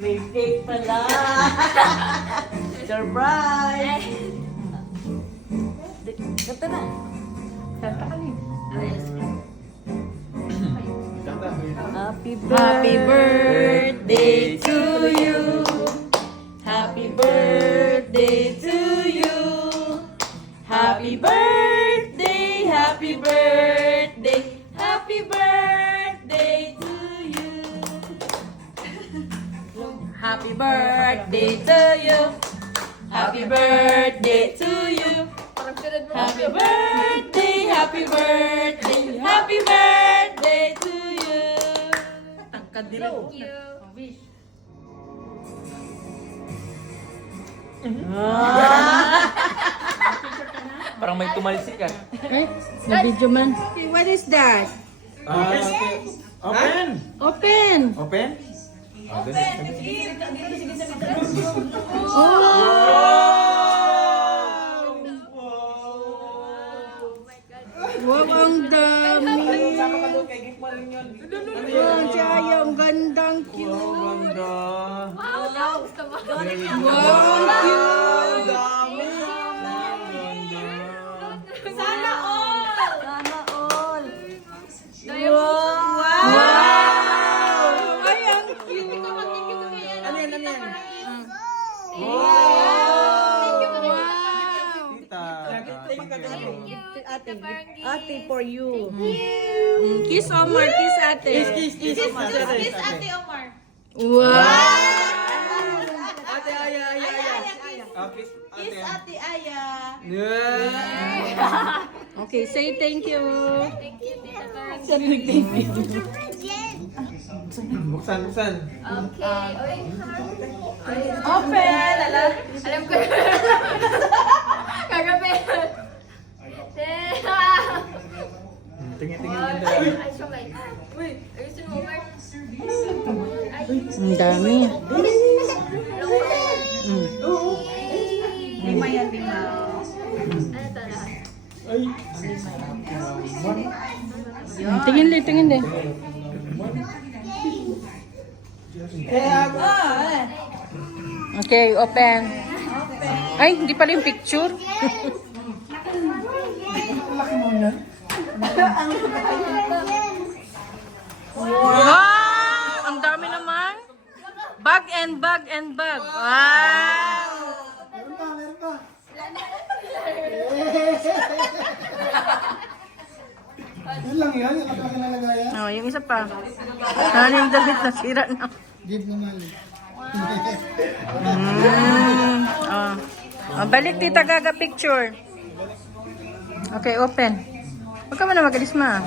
May cake pala. Surprise! Kata na. Kata ka rin. Happy birthday to you. Happy birthday to you. Happy birthday, happy birthday, happy birthday to you. Happy birthday to you. Happy birthday to you. Happy birthday, happy birthday, happy birthday to you. Tangkad nila. Thank you. Wish. Parang may tumalsik ka. Sa video man. What is that? Open! Open! Open? Wow, ang dami! Wow, Jaya, ang gandang cute! Ganda! Wow, gusto mo? Wow, ang cute! Sana all! Sana all. Wow! Ay, ang cute! Ano yan? Ano yan? Thank you. Tita. Thank you. Ate for you. Kiss Omar, kiss ate! Kiss Ate Omar. Wow! Ate Aya, Aya, Aya. Kiss Ate Aya. Okay, say thank you! Thank you, Tita Carangay. Buksan, buksan. Okay. Oy, Open! alam ko. Kagabi. Tingin, tingin, Wow. tingin. Ay, sumay. Uy, ayusin mo, Omar. Ay, Ang dami! Lima yan, lima. ano to lahat? Tingin din. Okay, open. Ay, hindi pala yung picture. Wow! Ang dami naman. Bag and bag and bag. Wow! Yun lang yan, yung kapag nalagayan. Oh, yung isa pa. Ano yung damit na sira na? Give naman. Oh. Oh, balik tita Gaga picture. Okay, open. Huwag ka na magalis ma.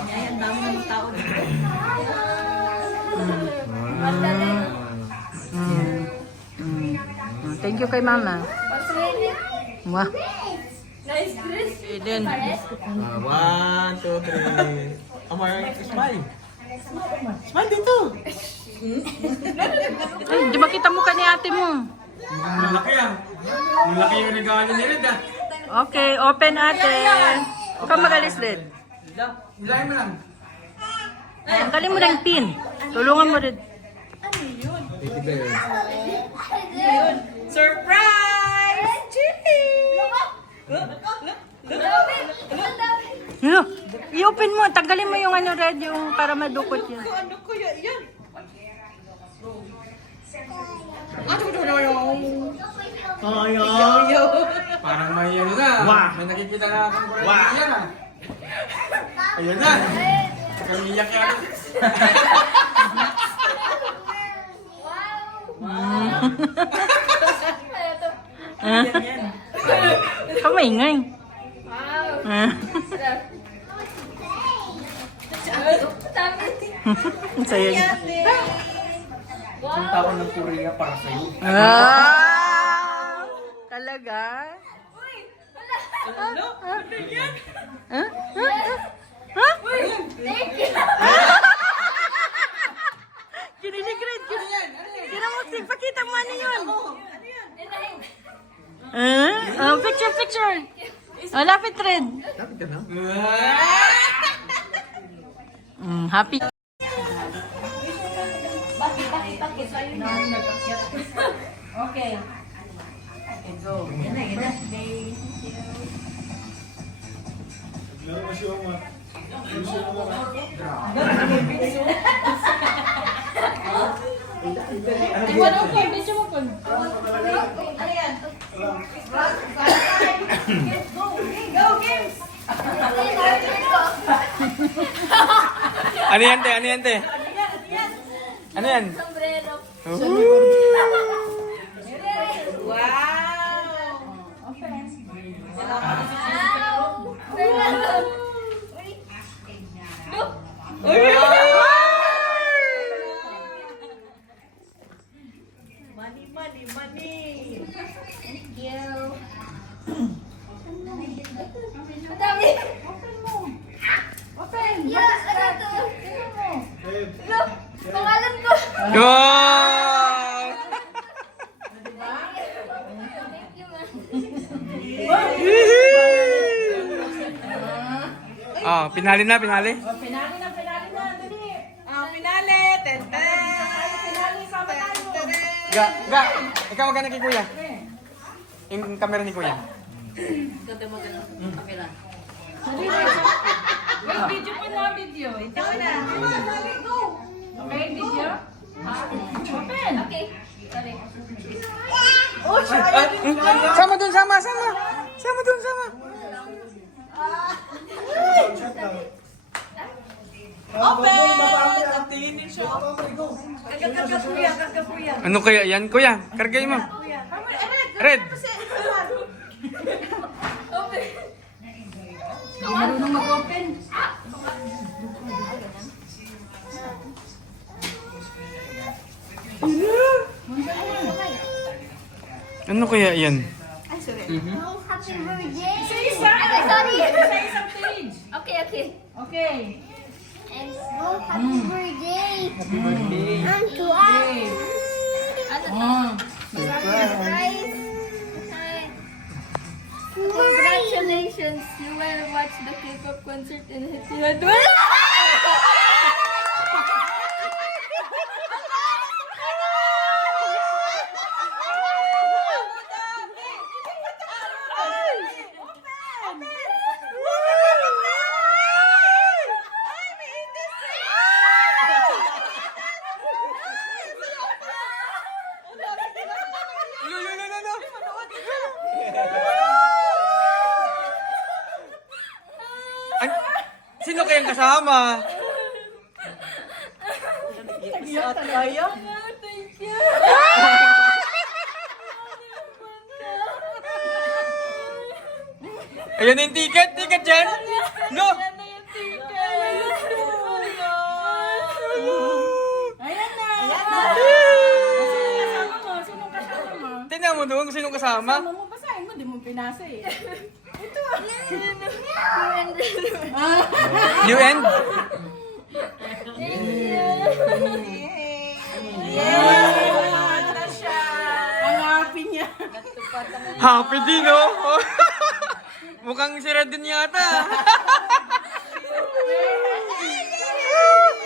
Thank you kay mama. Wah. Nice dress. Eden. 1, 2, 3. Omar, smile. Smile dito. Ay, di ba kita mukha ni ate mo? Malaki ah. Malaki yung nagawa ni Red ah. Okay, open ate. Huwag ka magalis Red. Hilahin mo lang. Tanggalin mo na yung pin. Tulungan mo Red. Titi Bear. Surprise! Chippy! Ano? I-open mo. Tanggalin mo yung ano Red, yung para madukot yun. Ano ko yan? Parang may ano na. May nakikita na akong kurang yan ah. Ayun na. Kamiyak yan. Kamaingay. Wow. Ah. Ang saya niya. Punta ako ng Korea para sa'yo. Ah! Talaga? Ano? Ha? Ha? Thank you. Kiniligrid. Kinamusik. Pakita mo ano yun. Picture. Oh, lapit red. Lapit ka na? Happy. Bakit? Okay. Okay, go. Yan na, yan na. Okay. Laro mo siya mo. Iwan mo po, medyo mo po. Ano yan? Go, games! Ano yan, te? Ano yan, te? Ano yan? Sombrero. Wow! Money, money, money! Thank you. Ang dami. Open! Yeah, ano to? Look, pangalan ko. Yo! Thank you, man. Ah, pinali na, pinali. Pinali na, dali! Pinali! Ten-ten! Pinali, sama tayo! Ga, ga, ikaw magana kay kuya. Yung camera ni kuya. Wait, video po na, video. Ito na. Okay, video? Open! Okay. Sorry. Oh, siya! Sama dun, sama, sama. Sama dun, sama. Open! Ang tingin siya. Karga kuya, karga kuya. Ano kaya yan, kuya? Kargay mo. Red. Open. Hindi marunong mag-open. Ano kaya yan? Oh, happy birthday. Isa-isa! Sorry. Isa-isang page. Okay, okay. Okay. And oh, happy birthday. Happy birthday. And to us. Ano to? Surprise. Hi. Congratulations. You will watch the K-pop concert in Etihad. Sino kayang kasama? Thank you. Ayan na yung ticket, ticket dyan. No. Ayan na! Sinong kasama mo? Sinong kasama mo? Tingnan mo doon kung sinong kasama. Kasama mo, basahin mo, di mo pinasa eh. Ito New end? Ano na siya? Ang happy niya. Happy din, no? Mukhang si Red din yata.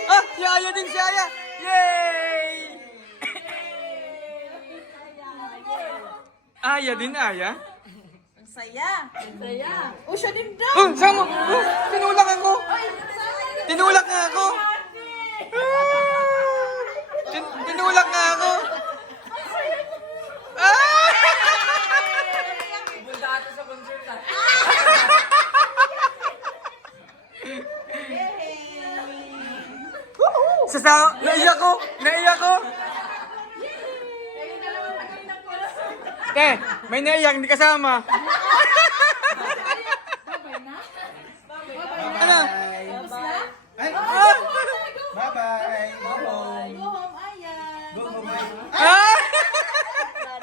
Ah, si Aya din, si Aya. Yay! Aya din, Aya. Ang saya. Ang saya. Oh, siya din daw. Oh, sama. Oh, tinulak ako. Tinulak nga ako. Tinulak nga ako. Ah! Naiyak ko! Naiyak ko! Te, may naiyak, hindi kasama. Ano? Ay, Ah! bye-bye. Go home, Ayan. Ah!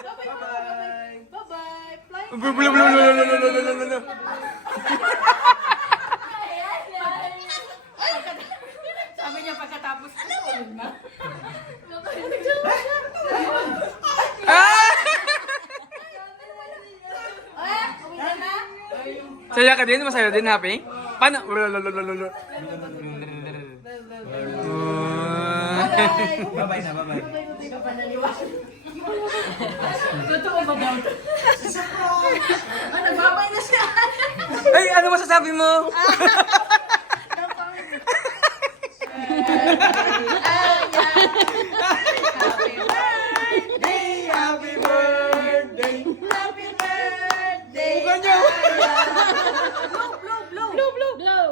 Bye-bye. Bye-bye. Fly. Blululululululululululul. Sabi niya pagkatapos ko, tulog na. Ah! Uwi ka na? Saya ka din? Masaya din? Happy? Paano? Blulululululul. Bye-bye na, bye-bye. Hindi ka pa naliwa. Totoo ba daw? Oh, nagbabay na siya. Ay, ano masasabi mo? Happy birthday! Happy birthday! Mukha niyo! Blow, blow, blow. Blow, blow, blow.